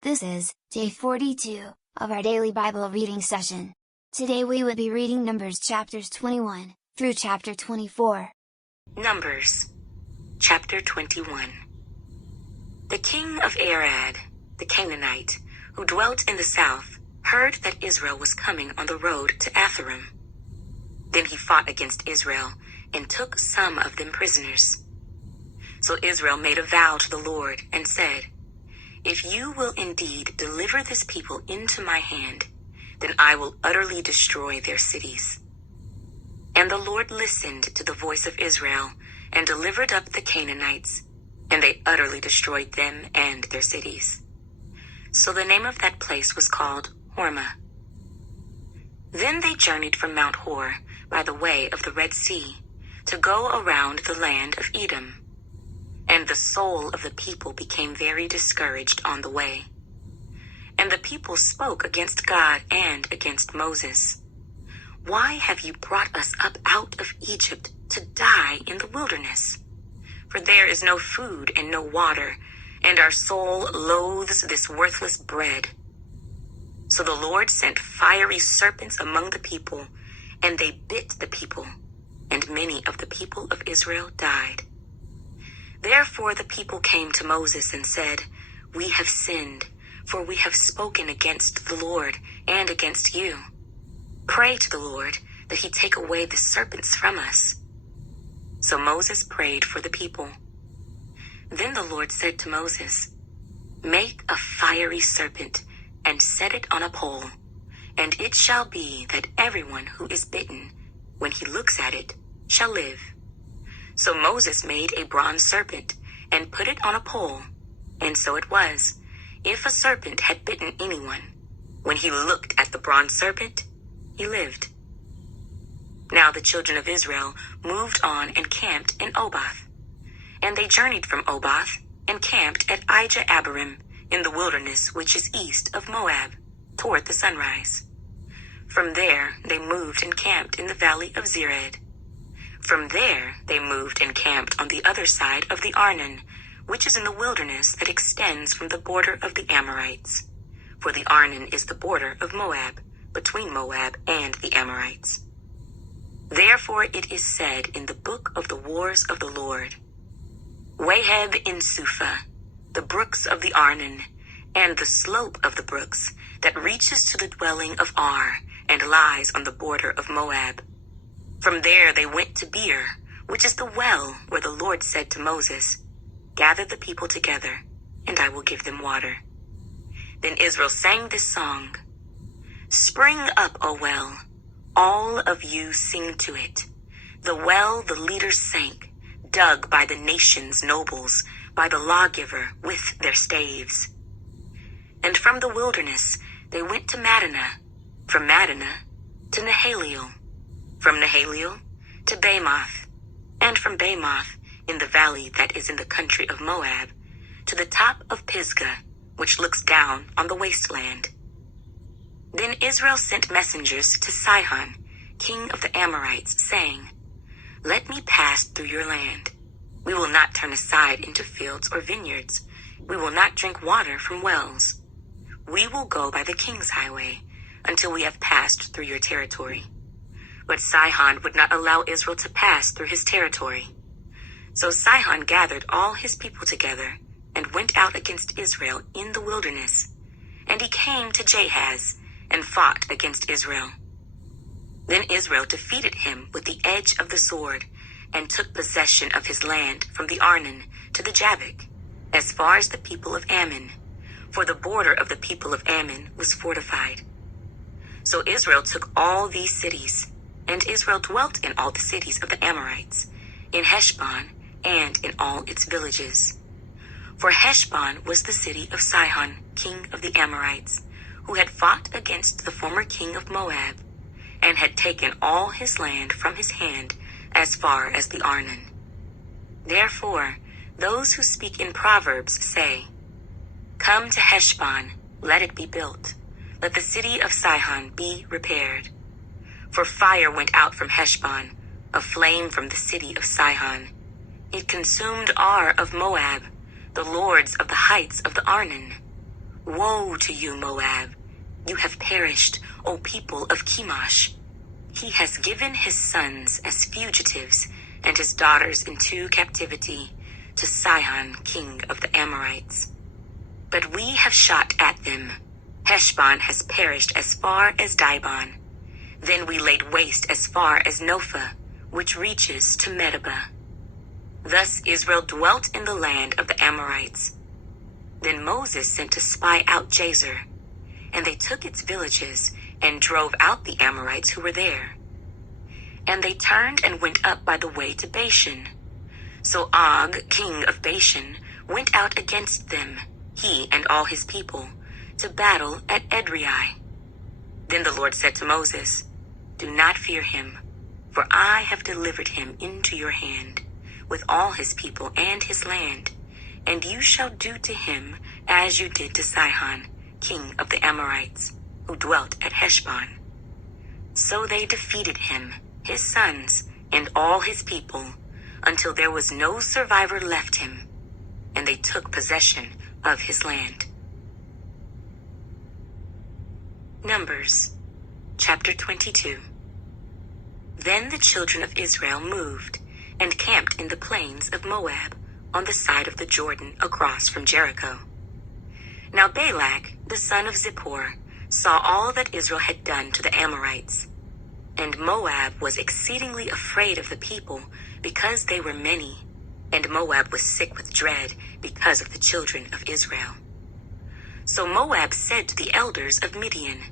This is day 42 of our daily Bible reading session. Today we will be reading Numbers chapters 21 through chapter 24. Numbers, chapter 21. The king of Arad, the Canaanite, who dwelt in the south, heard that Israel was coming on the road to Atharim. Then he fought against Israel, and took some of them prisoners. So Israel made a vow to the Lord, and said, "If you will indeed deliver this people into my hand, then I will utterly destroy their cities." And the Lord listened to the voice of Israel, and delivered up the Canaanites, and they utterly destroyed them and their cities. So the name of that place was called Hormah. Then they journeyed from Mount Hor by the way of the Red Sea, to go around the land of Edom. And the soul of the people became very discouraged on the way. And the people spoke against God and against Moses. "Why have you brought us up out of Egypt to die in the wilderness? For there is no food and no water, and our soul loathes this worthless bread." So the Lord sent fiery serpents among the people, and they bit the people, and many of the people of Israel died. Therefore the people came to Moses and said, "We have sinned, for we have spoken against the Lord and against you. Pray to the Lord that he take away the serpents from us." So Moses prayed for the people. Then the Lord said to Moses, "Make a fiery serpent and set it on a pole, and it shall be that everyone who is bitten, when he looks at it, shall live." So Moses made a bronze serpent and put it on a pole, and so it was, if a serpent had bitten anyone, when he looked at the bronze serpent, he lived. Now the children of Israel moved on and camped in Oboth. And they journeyed from Oboth and camped at Ijah-Abarim in the wilderness which is east of Moab, toward the sunrise. From there they moved and camped in the valley of Zered. From there they moved and camped on the other side of the Arnon, which is in the wilderness that extends from the border of the Amorites. For the Arnon is the border of Moab, between Moab and the Amorites. Therefore it is said in the book of the wars of the Lord, "Waheb in Suphah, the brooks of the Arnon, and the slope of the brooks that reaches to the dwelling of Ar, and lies on the border of Moab." From there they went to Beer, which is the well where the Lord said to Moses, "Gather the people together, and I will give them water." Then Israel sang this song, "Spring up, O well, all of you sing to it. The well the leaders sank, dug by the nation's nobles, by the lawgiver with their staves." And from the wilderness they went to Madinah, from Madinah to Nahaliel, from Nahaliel to Bamoth, and from Bamoth in the valley that is in the country of Moab, to the top of Pisgah, which looks down on the wasteland. Then Israel sent messengers to Sihon, king of the Amorites, saying, "Let me pass through your land. We will not turn aside into fields or vineyards. We will not drink water from wells. We will go by the king's highway until we have passed through your territory." But Sihon would not allow Israel to pass through his territory. So Sihon gathered all his people together and went out against Israel in the wilderness. And he came to Jahaz and fought against Israel. Then Israel defeated him with the edge of the sword, and took possession of his land from the Arnon to the Jabbok, as far as the people of Ammon, for the border of the people of Ammon was fortified. So Israel took all these cities, and Israel dwelt in all the cities of the Amorites, in Heshbon and in all its villages. For Heshbon was the city of Sihon, king of the Amorites, who had fought against the former king of Moab, and had taken all his land from his hand as far as the Arnon. Therefore, those who speak in Proverbs say, "Come to Heshbon, let it be built. Let the city of Sihon be repaired. For fire went out from Heshbon, a flame from the city of Sihon. It consumed Ar of Moab, the lords of the heights of the Arnon. Woe to you, Moab! You have perished, O people of Chemosh. He has given his sons as fugitives and his daughters into captivity to Sihon, king of the Amorites. But we have shot at them. Heshbon has perished as far as Dibon. Then we laid waste as far as Nophah, which reaches to Medeba. Thus Israel dwelt in the land of the Amorites. Then Moses sent to spy out Jazer, and they took its villages and drove out the Amorites who were there. And they turned and went up by the way to Bashan. So Og, king of Bashan, went out against them, he and all his people, to battle at Edrei. Then the Lord said to Moses, Do not fear him, for I have delivered him into your hand, with all his people and his land, and you shall do to him as you did to Sihon, king of the Amorites, who dwelt at Heshbon. So they defeated him, his sons, and all his people, until there was no survivor left him, and they took possession of his land. Numbers, chapter 22. Then the children of Israel moved and camped in the plains of Moab, on the side of the Jordan across from Jericho. Now Balak, the son of Zippor, saw all that Israel had done to the Amorites. And Moab was exceedingly afraid of the people, because they were many, and Moab was sick with dread because of the children of Israel. So Moab said to the elders of Midian,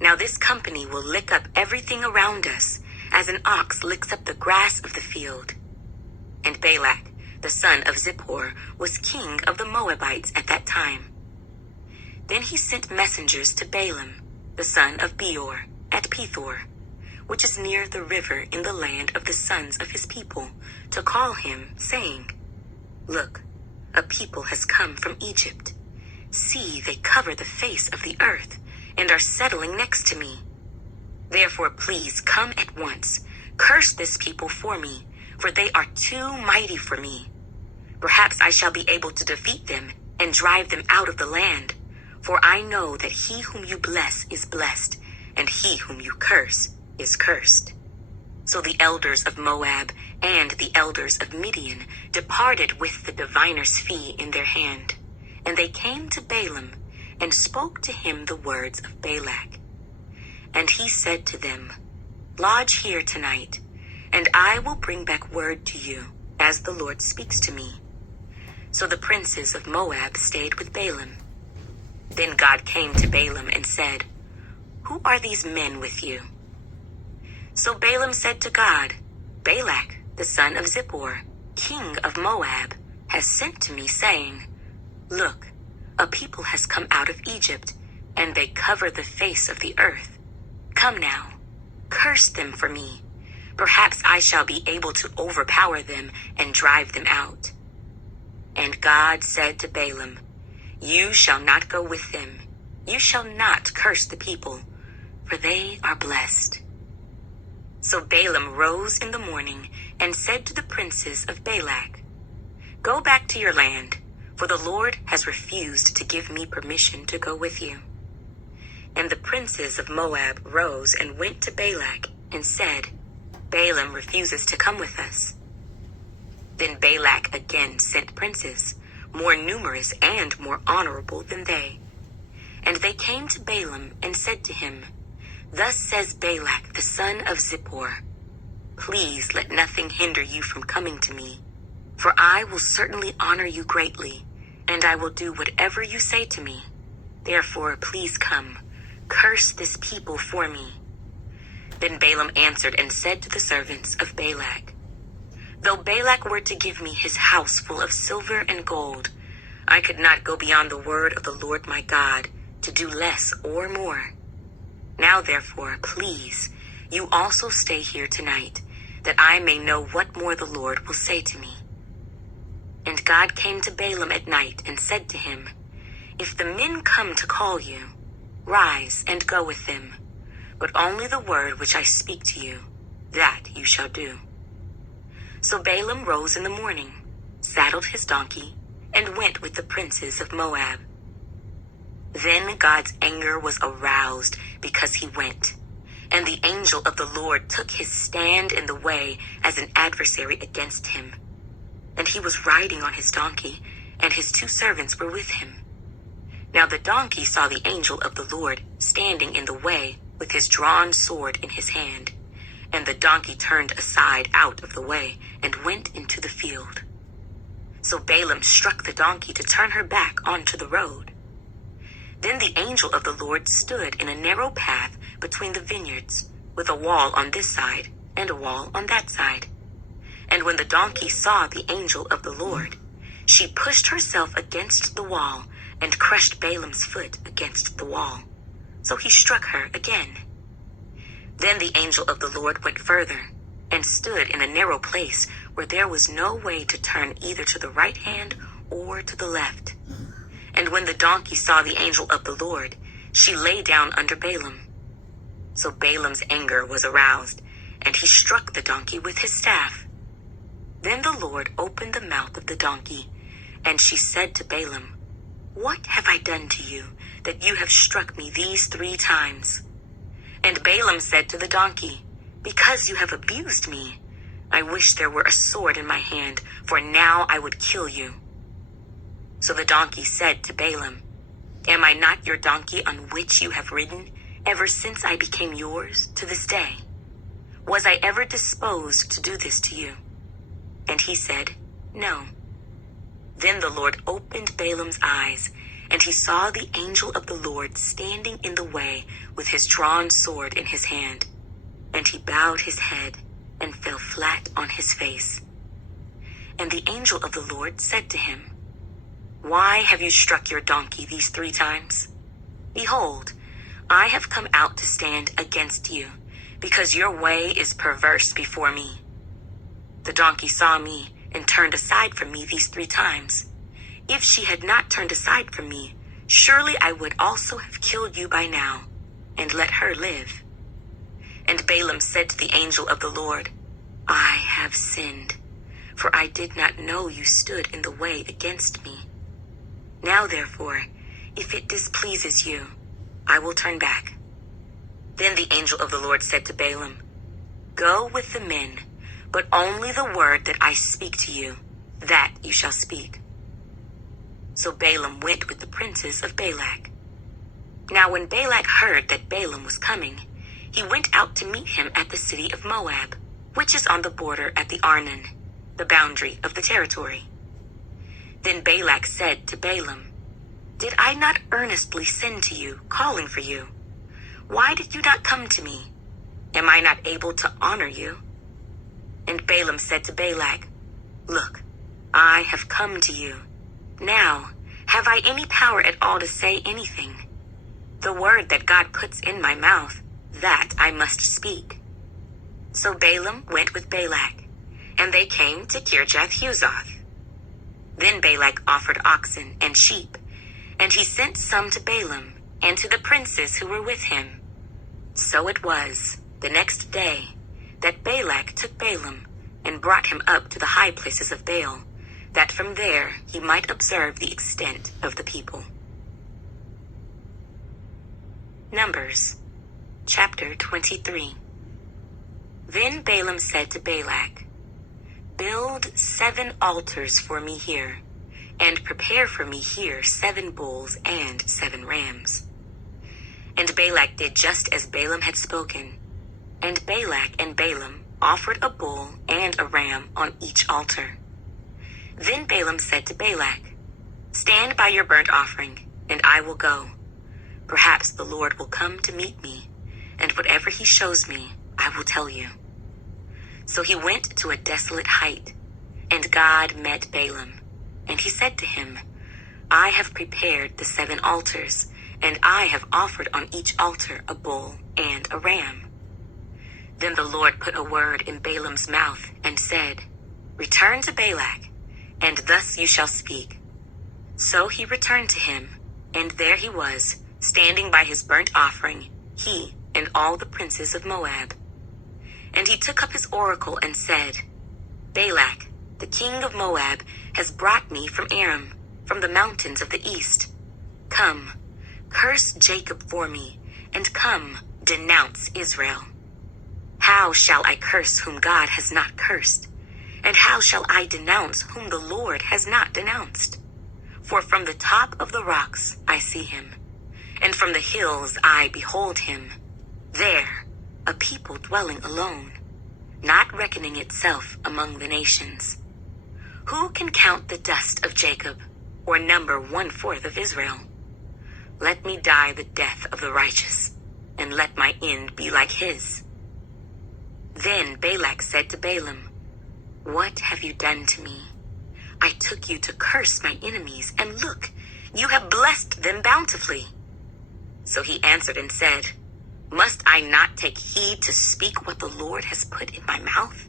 Now this company will lick up everything around us, as an ox licks up the grass of the field. And Balak, the son of Zippor, was king of the Moabites at that time. Then he sent messengers to Balaam, the son of Beor, at Pethor, which is near the river in the land of the sons of his people, to call him, saying, Look, a people has come from Egypt. See, they cover the face of the earth, and are settling next to me. Therefore please come at once, curse this people for me, for they are too mighty for me. Perhaps I shall be able to defeat them and drive them out of the land. For I know that he whom you bless is blessed, and he whom you curse is cursed. So the elders of Moab and the elders of Midian departed with the diviner's fee in their hand. And they came to Balaam and spoke to him the words of Balak. And he said to them, Lodge here tonight, and I will bring back word to you, as the Lord speaks to me. So the princes of Moab stayed with Balaam. Then God came to Balaam and said, Who are these men with you? So Balaam said to God, Balak, the son of Zippor, king of Moab, has sent to me, saying, Look, a people has come out of Egypt, and they cover the face of the earth. Come now, curse them for me. Perhaps I shall be able to overpower them and drive them out. And God said to Balaam, You shall not go with them. You shall not curse the people, for they are blessed. So Balaam rose in the morning and said to the princes of Balak, Go back to your land, for the Lord has refused to give me permission to go with you. And the princes of Moab rose and went to Balak and said, Balaam refuses to come with us. Then Balak again sent princes, more numerous and more honorable than they. And they came to Balaam and said to him, Thus says Balak the son of Zippor, Please let nothing hinder you from coming to me, for I will certainly honor you greatly, and I will do whatever you say to me. Therefore please come, curse this people for me. Then Balaam answered and said to the servants of Balak, Though Balak were to give me his house full of silver and gold, I could not go beyond the word of the Lord my God to do less or more. Now therefore, please, you also stay here tonight, that I may know what more the Lord will say to me. And God came to Balaam at night and said to him, If the men come to call you, rise and go with them, but only the word which I speak to you, that you shall do. So Balaam rose in the morning, saddled his donkey, and went with the princes of Moab. Then God's anger was aroused because he went, and the angel of the Lord took his stand in the way as an adversary against him. And he was riding on his donkey, and his 2 servants were with him. Now the donkey saw the angel of the Lord standing in the way with his drawn sword in his hand, and the donkey turned aside out of the way and went into the field. So Balaam struck the donkey to turn her back onto the road. Then the angel of the Lord stood in a narrow path between the vineyards, with a wall on this side and a wall on that side. And when the donkey saw the angel of the Lord, she pushed herself against the wall and crushed Balaam's foot against the wall. So he struck her again. Then the angel of the Lord went further and stood in a narrow place where there was no way to turn either to the right hand or to the left. And when the donkey saw the angel of the Lord, she lay down under Balaam. So Balaam's anger was aroused, and he struck the donkey with his staff. Then the Lord opened the mouth of the donkey, and she said to Balaam, "What have I done to you, that you have struck me these 3 times? And Balaam said to the donkey, "Because you have abused me, I wish there were a sword in my hand, for now I would kill you." So the donkey said to Balaam, "Am I not your donkey on which you have ridden ever since I became yours to this day? Was I ever disposed to do this to you?" And he said, "No." Then the Lord opened Balaam's eyes, and he saw the angel of the Lord standing in the way with his drawn sword in his hand. And he bowed his head and fell flat on his face. And the angel of the Lord said to him, "Why have you struck your donkey these 3 times? Behold, I have come out to stand against you, because your way is perverse before me. The donkey saw me and turned aside from me these 3 times. If she had not turned aside from me, surely I would also have killed you by now, and let her live." And Balaam said to the angel of the Lord, "I have sinned, for I did not know you stood in the way against me. Now therefore, if it displeases you, I will turn back." Then the angel of the Lord said to Balaam, "Go with the men, but only the word that I speak to you, that you shall speak." So Balaam went with the princes of Balak. Now when Balak heard that Balaam was coming, he went out to meet him at the city of Moab, which is on the border at the Arnon, the boundary of the territory. Then Balak said to Balaam, "Did I not earnestly send to you, calling for you? Why did you not come to me? Am I not able to honor you?" And Balaam said to Balak, "Look, I have come to you. Now, have I any power at all to say anything? The word that God puts in my mouth, that I must speak." So Balaam went with Balak, and they came to Kirjath-Huzoth. Then Balak offered oxen and sheep, and he sent some to Balaam and to the princes who were with him. So it was, the next day, that Balak took Balaam and brought him up to the high places of Baal, that from there he might observe the extent of the people. Numbers, chapter 23. Then Balaam said to Balak, "Build 7 altars for me here, and prepare for me here 7 bulls and 7 rams." And Balak did just as Balaam had spoken, and Balak and Balaam offered a bull and a ram on each altar. Then Balaam said to Balak, "Stand by your burnt offering, and I will go. Perhaps the Lord will come to meet me, and whatever he shows me, I will tell you." So he went to a desolate height, and God met Balaam, and he said to him, "I have prepared the 7 altars, and I have offered on each altar a bull and a ram." Then the Lord put a word in Balaam's mouth and said, "Return to Balak, and thus you shall speak." So he returned to him, and there he was, standing by his burnt offering, he and all the princes of Moab. And he took up his oracle and said, "Balak, the king of Moab, has brought me from Aram, from the mountains of the east. Come, curse Jacob for me, and come, denounce Israel. How shall I curse whom God has not cursed? And how shall I denounce whom the Lord has not denounced? For from the top of the rocks I see him, and from the hills I behold him. There, a people dwelling alone, not reckoning itself among the nations. Who can count the dust of Jacob, or number 1/4 of Israel? Let me die the death of the righteous, and let my end be like his. Then Balak said to Balaam, What have you done to me? I took you to curse my enemies, and look, you have blessed them bountifully. So he answered and said, Must I not take heed to speak what the Lord has put in my mouth?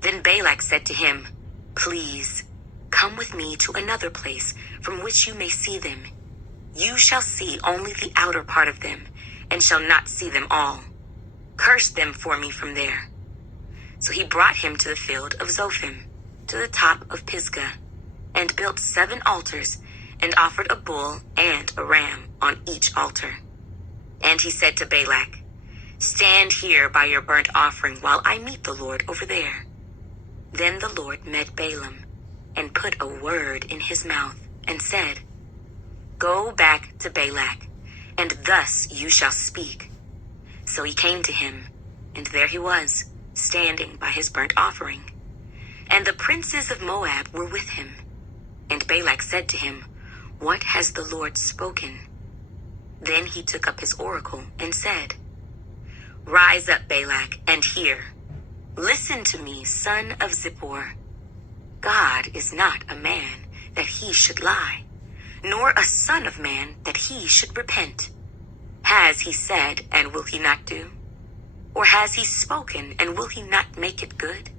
Then Balak said to him, Please, come with me to another place from which you may see them. You shall see only the outer part of them, and shall not see them all. Curse them for me from there. So he brought him to the field of Zophim, to the top of Pisgah, and built 7 altars, and offered a bull and a ram on each altar. And he said to Balak, Stand here by your burnt offering while I meet the Lord over there. Then the Lord met Balaam, and put a word in his mouth, and said, Go back to Balak, and thus you shall speak. So he came to him, and there he was, standing by his burnt offering. And the princes of Moab were with him. And Balak said to him, What has the Lord spoken? Then he took up his oracle and said, Rise up, Balak, and hear. Listen to me, son of Zippor. God is not a man that he should lie, nor a son of man that he should repent. Has he said, and will he not do? Or has he spoken, and will he not make it good?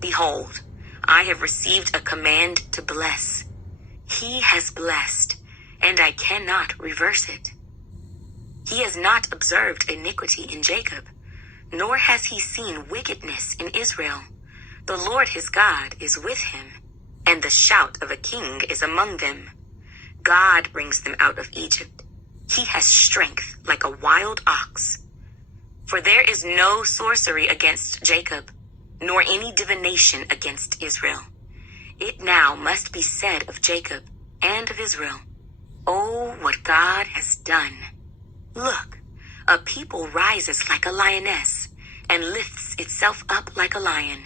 Behold, I have received a command to bless. He has blessed, and I cannot reverse it. He has not observed iniquity in Jacob, nor has he seen wickedness in Israel. The Lord his God is with him, and the shout of a king is among them. God brings them out of Egypt. He has strength like a wild ox. For there is no sorcery against Jacob, nor any divination against Israel. It now must be said of Jacob and of Israel, Oh, what God has done! Look, a people rises like a lioness, and lifts itself up like a lion.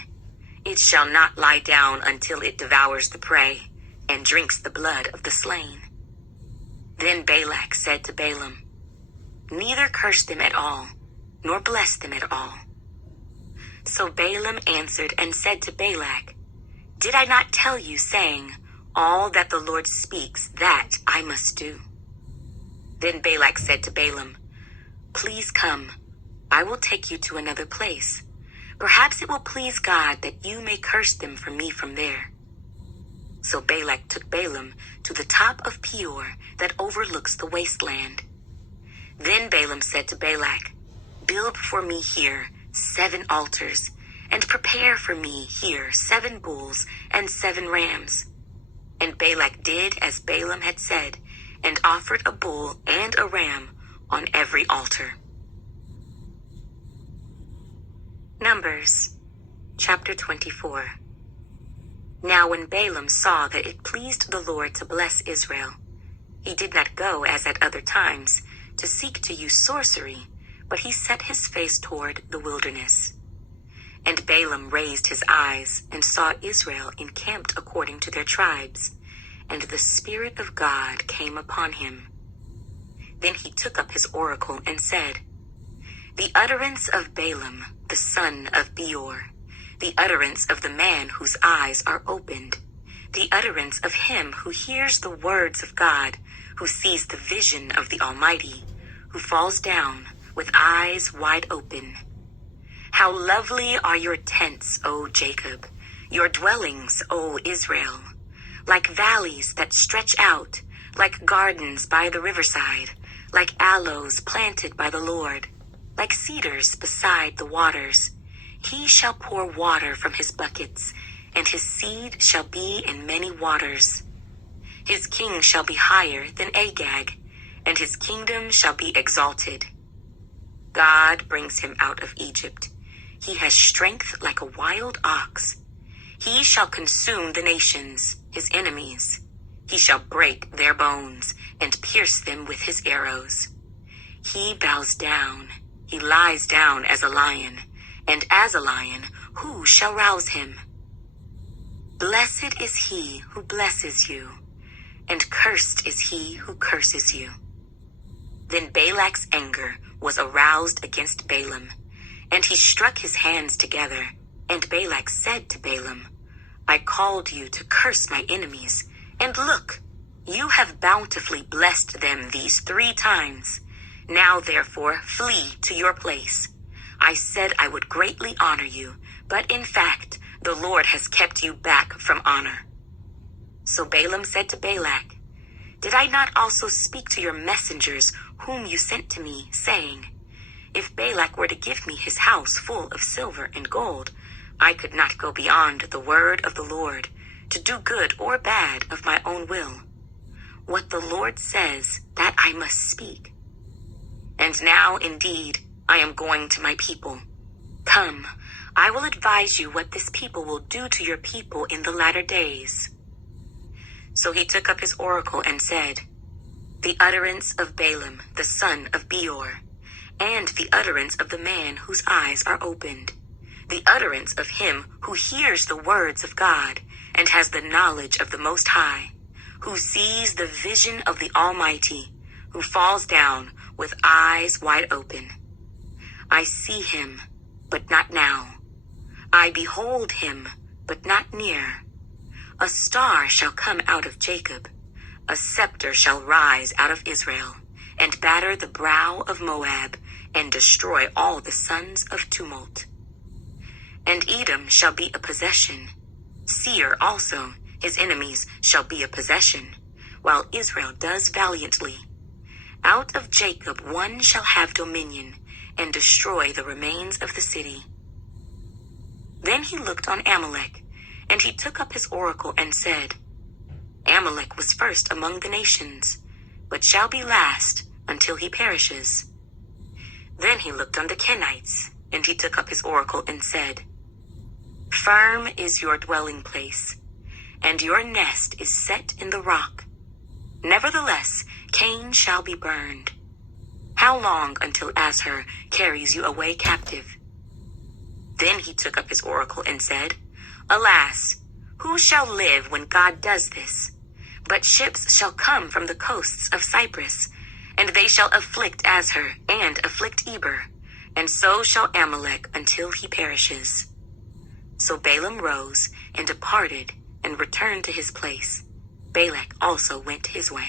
It shall not lie down until it devours the prey, and drinks the blood of the slain. Then Balak said to Balaam, Neither curse them at all, nor bless them at all. So Balaam answered and said to Balak, Did I not tell you, saying, All that the Lord speaks, that I must do? Then Balak said to Balaam, Please come, I will take you to another place. Perhaps it will please God that you may curse them for me from there. So Balak took Balaam to the top of Peor that overlooks the wasteland. Then Balaam said to Balak, Build for me here 7 altars, and prepare for me here 7 bulls and 7 rams. And Balak did as Balaam had said, and offered a bull and a ram on every altar. Numbers, chapter 24. Now when Balaam saw that it pleased the Lord to bless Israel, he did not go as at other times to seek to use sorcery, but he set his face toward the wilderness. And Balaam raised his eyes and saw Israel encamped according to their tribes, and the Spirit of God came upon him. Then he took up his oracle and said, The utterance of Balaam, the son of Beor, the utterance of the man whose eyes are opened, the utterance of him who hears the words of God, who sees the vision of the Almighty, who falls down with eyes wide open. How lovely are your tents, O Jacob, your dwellings, O Israel, like valleys that stretch out, like gardens by the riverside, like aloes planted by the Lord, like cedars beside the waters. He shall pour water from his buckets, and his seed shall be in many waters. His king shall be higher than Agag, and his kingdom shall be exalted. God brings him out of Egypt. He has strength like a wild ox. He shall consume the nations, his enemies. He shall break their bones and pierce them with his arrows. He bows down, he lies down as a lion, and as a lion, who shall rouse him? Blessed is he who blesses you, and cursed is he who curses you. Then Balak's anger was aroused against Balaam, and he struck his hands together, and Balak said to Balaam, I called you to curse my enemies, and look, you have bountifully blessed them these 3 times. Now therefore flee to your place. I said I would greatly honor you, but in fact the Lord has kept you back from honor. So Balaam said to Balak, Did I not also speak to your messengers whom you sent to me, saying, If Balak were to give me his house full of silver and gold, I could not go beyond the word of the Lord, to do good or bad of my own will. What the Lord says, that I must speak. And now, indeed, I am going to my people. Come, I will advise you what this people will do to your people in the latter days. So he took up his oracle and said, The utterance of Balaam, the son of Beor, and the utterance of the man whose eyes are opened, the utterance of him who hears the words of God and has the knowledge of the Most High, who sees the vision of the Almighty, who falls down with eyes wide open. I see him, but not now. I behold him, but not near. A star shall come out of Jacob. A scepter shall rise out of Israel, and batter the brow of Moab, and destroy all the sons of tumult. And Edom shall be a possession. Seir also, his enemies, shall be a possession, while Israel does valiantly. Out of Jacob one shall have dominion, and destroy the remains of the city. Then he looked on Amalek, and he took up his oracle and said, Amalek was first among the nations, but shall be last until he perishes. Then he looked on the Kenites, and he took up his oracle and said, Firm is your dwelling place, and your nest is set in the rock. Nevertheless, Cain shall be burned. How long until Asher carries you away captive? Then he took up his oracle and said, Alas, who shall live when God does this? But ships shall come from the coasts of Cyprus, and they shall afflict Asher and afflict Eber, and so shall Amalek until he perishes. So Balaam rose and departed and returned to his place. Balak also went his way.